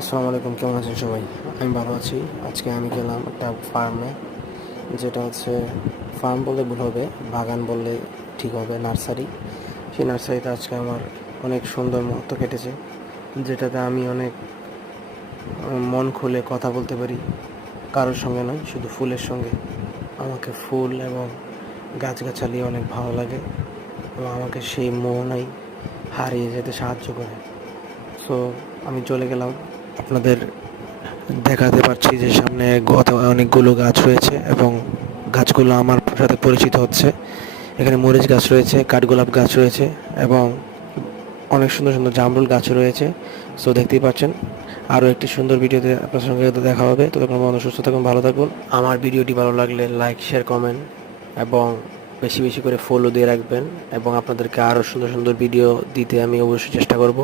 আসসালামু আলাইকুম, কেমন আছেন সবাই? আমি ভালো আছি। আজকে আমি গেলাম একটা ফার্মে, যেটা হচ্ছে ফার্ম বললে ভুল হবে, বাগান বললে ঠিক হবে, নার্সারি। সেই নার্সারিতে আজকে আমার অনেক সুন্দর মুহূর্ত কেটেছে, যেটাতে আমি অনেক মন খুলে কথা বলতে পারি, কারোর সঙ্গে নয়, শুধু ফুলের সঙ্গে। আমাকে ফুল এবং গাছগাছালি অনেক ভালো লাগে এবং আমাকে সেই মোহনায় হারিয়ে যেতে সাহায্য করে। সো আমি চলে গেলাম। আপনাদের দেখাতে পারছি যে সামনে অনেকগুলো গাছ রয়েছে এবং গাছগুলো আমার সাথে পরিচিত হচ্ছে। এখানে মরিচ গাছ রয়েছে, কাঠগোলাপ গাছ রয়েছে এবং অনেক সুন্দর সুন্দর জামরুল গাছ রয়েছে। সো দেখতেই পাচ্ছেন। আরও একটি সুন্দর ভিডিওতে আপনার সঙ্গে দেখা হবে। ততক্ষণ পর্যন্ত সুস্থ থাকুন, ভালো থাকুন। আমার ভিডিওটি ভালো লাগলে লাইক, শেয়ার, কমেন্ট এবং বেশি বেশি করে ফলো দিয়ে রাখবেন এবং আপনাদেরকে আরও সুন্দর সুন্দর ভিডিও দিতে আমি অবশ্যই চেষ্টা করব।